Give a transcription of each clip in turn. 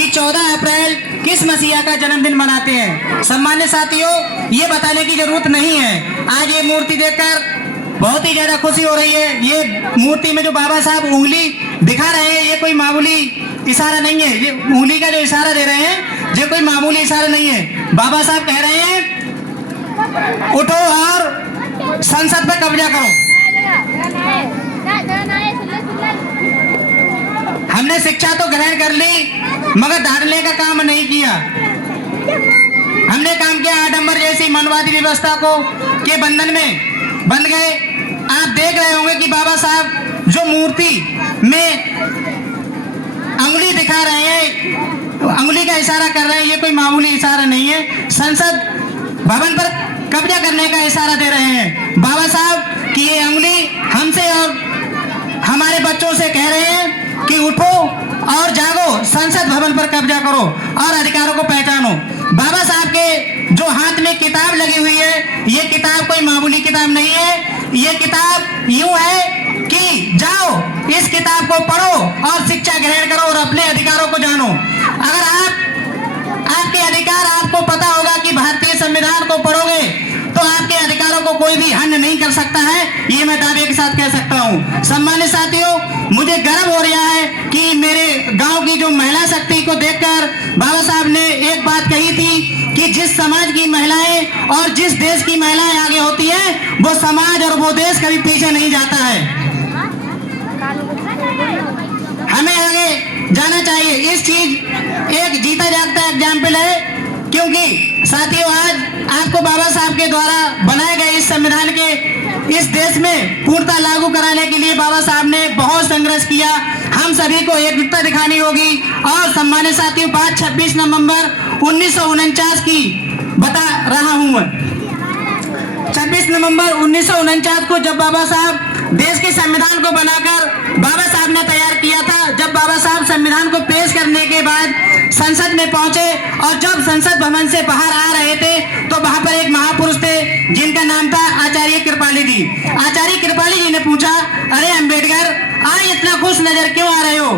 कि 14 अप्रैल किस मसीहा का जन्मदिन मनाते हैं। सम्मानित साथियों, ये बताने की जरूरत नहीं है। आज ये मूर्ति देखकर बहुत ही ज्यादा खुशी हो रही है। ये मूर्ति में जो बाबा साहब उंगली दिखा रहे हैं, ये कोई मामूली इशारा नहीं है। ये उंगली का जो इशारा दे रहे हैं, ये कोई मामूली इशारा नहीं है। बाबा साहब कह रहे हैं उठो और संसद पर कब्जा करो। हमने शिक्षा तो ग्रहण कर ली, मगर धारने का काम नहीं किया। हमने काम किया आडंबर जैसी मनवादी व्यवस्था को के बंधन में बंध गए। आप देख रहे होंगे कि बाबा साहब जो मूर्ति में अंगुली दिखा रहे हैं, अंगुली का इशारा कर रहे हैं, ये कोई मामूली इशारा नहीं है। संसद भवन पर कब्जा करने का इशारा दे रहे हैं। बाबा साहब की ये अंगुली हमसे और हमारे बच्चों से कह रहे हैं कि उठो और जागो, संसद भवन पर कब्जा करो और अधिकारों को पहचानो। बाबा साहब के जो हाथ में किताब लगी हुई है, ये किताब कोई मामूली किताब नहीं है। ये किताब यूं है कि जाओ इस किताब को पढ़ो और शिक्षा ग्रहण करो और अपने अधिकारों को जानो। अगर आपके अधिकार आपको पता होगा कि भारतीय संविधान को पढ़ोगे तो आपके अधिकारों को कोई भी हनन नहीं कर सकता है, ये मैं दावे के साथ कह सकता हूँ। सम्मानित साथियों, मुझे गर्व हो रहा है कि मेरे गांव की जो महिला शक्ति को देखकर बाबा साहब ने एक बात कही थी कि जिस समाज की महिलाएं और जिस देश की महिलाएं आगे होती है, वो समाज और वो देश कभी पीछे नहीं जाता है। हमें आगे जाना चाहिए। इस चीज एक जीता जागता एग्जाम्पल है, क्योंकि साथियों आज आपको बाबा साहब के द्वारा बनाए गए इस संविधान के इस देश में पूर्णतः लागू कराने के लिए बाबा साहब ने बहुत संघर्ष किया। हम सभी को एकजुटता दिखानी होगी। और सम्मानित साथियों, बात 26 नवंबर 1949 की बता रहा हूँ। 26 नवंबर 1949 को जब बाबा साहब देश के संविधान को बनाकर बाबा साहब ने तैयार किया था, जब बाबा साहब संविधान को पेश करने के बाद संसद में पहुंचे और जब संसद भवन से बाहर आ रहे थे तो वहां पर एक महापुरुष थे जिनका नाम था आचार्य कृपाली जी। आचार्य कृपाली जी ने पूछा, अरे अंबेडकर, आज इतना खुश नजर क्यों आ रहे हो?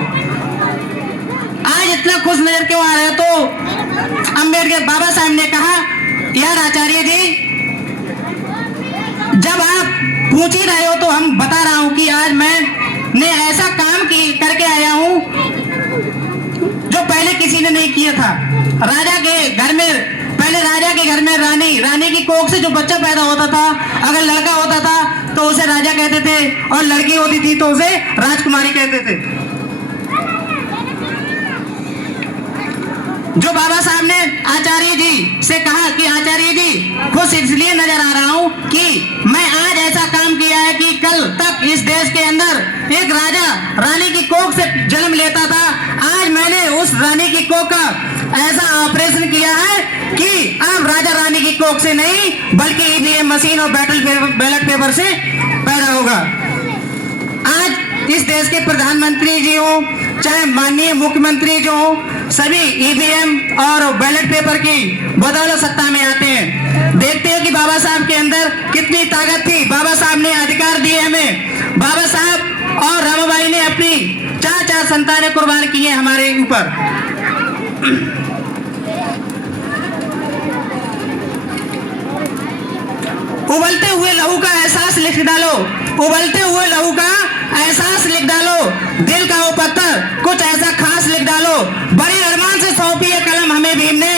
आज इतना खुश नजर क्यों आ रहे हो? तो अंबेडकर बाबा साहब ने कहा, यार आचार्य जी, जब आप पूछ ही रहे हो तो हम बता रहा हूं कि आज मैंने ऐसा काम करके आया हूं जो पहले किसी ने नहीं किया था। राजा के घर में पहले राजा के घर में रानी की कोख से जो बच्चा पैदा होता था, अगर लड़का होता था तो उसे राजा कहते थे और लड़की होती थी तो उसे राजकुमारी कहते थे। जो बाबा साहब ने आचार्य जी से कहा कि आचार्य जी, खुश इसलिए नजर आ रहा हूं कि मैं आज ऐसा काम किया है कि कल तक इस देश के अंदर एक राजा रानी की कोख से जन्म लेता था, आज मैंने उस रानी की कोख का ऐसा ऑपरेशन किया है कि अब राजा रानी की कोख से नहीं बल्कि ईवीएम मशीन और बैलेट पेपर से पैदा होगा। आज इस देश के प्रधानमंत्री जी हो चाहे माननीय मुख्यमंत्री जो हो, सभी ईवीएम और बैलेट पेपर की बदौलत सत्ता में आते हैं। देखते हैं कि बाबा साहब के अंदर कितनी ताकत थी। बाबा साहब ने अधिकार दिए हमें। बाबा साहब और रमाबाई ने अपनी 4 संतानें कुर्बान की हैं हमारे ऊपर। उबलते हुए लहू का एहसास लिख डालो, उबलते हुए लहू का एहसास लिख डालो, दिल का वो पत्थर कुछ ऐसा खास लिख डालो। बड़े अरमान से सौंपी है कलम हमें भीम ने,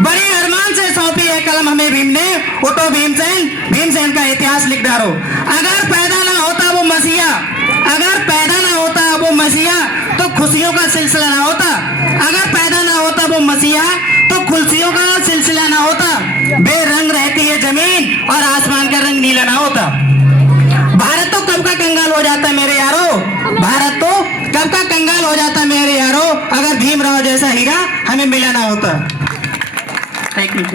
बड़े अरमान से सौंपी है कलम हमें भीम ने, उठो भीमसेन, भीमसेन का इतिहास लिख डालो। अगर पैदा ना होता वो मसीहा, अगर पैदा ना होता वो मसीहा तो खुशियों का सिलसिला ना होता, अगर पैदा ना होता वो मसीहा तो खुशियों का सिलसिला ना होता, बेरंग रहती है जमीन और आसमान का रंग नीला ना होता। भारत तो कब का कंगाल हो जाता मेरे यारो, भारत तो कब का कंगाल हो जाता मेरे यारो, अगर भीमराव जैसा हीरा हमें मिला ना होता। एक मिनट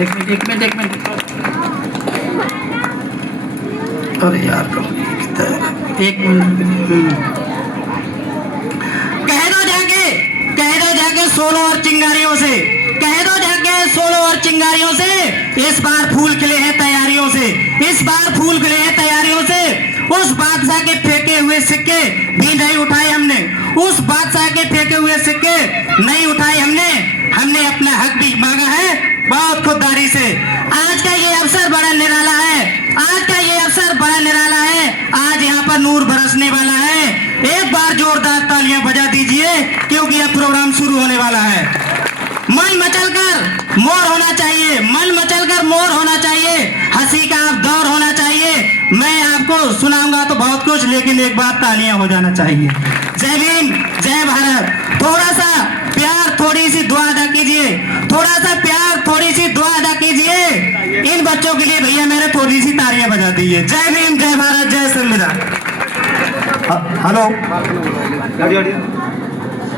अरे यार एक मिनट कह दो जाके सोलो और चिंगारियों से, कह दो जाके सोलो और चिंगारियों से, इस बार फूल खिले हैं तैयारियों से, इस बार फूल खिले हैं तैयारियों से। उस बादशाह के फेंके हुए सिक्के भी नहीं उठाए हमने, उस बादशाह के फेंके हुए सिक्के नहीं उठाए हमने। अपना हक भी मांगा है बहुत खुददारी से। आज का ये अवसर बड़ा निराला है, आज का ये अवसर बड़ा निराला है। आज यहाँ पर नूर बरसने वाला है। एक बार जोरदार तालियां बजा दीजिए क्योंकि यह प्रोग्राम शुरू होने वाला है। मन मचलकर मोर होना चाहिए, मन मचलकर मोर होना चाहिए, हंसी का अब दौर होना चाहिए। मैं आपको सुनाऊंगा तो बहुत कुछ, लेकिन एक बार तालियां हो जाना चाहिए। जय भीम, जय भारत। थोड़ा सा प्यार, थोड़ी सी दुआ अदा कीजिए, थोड़ा सा प्यार, थोड़ी सी दुआ अदा कीजिए इन बच्चों के लिए। भैया मेरे थोड़ी सी तालियां बजा दीजिए। जय भीम, जय भारत, जय संविधान। हेलो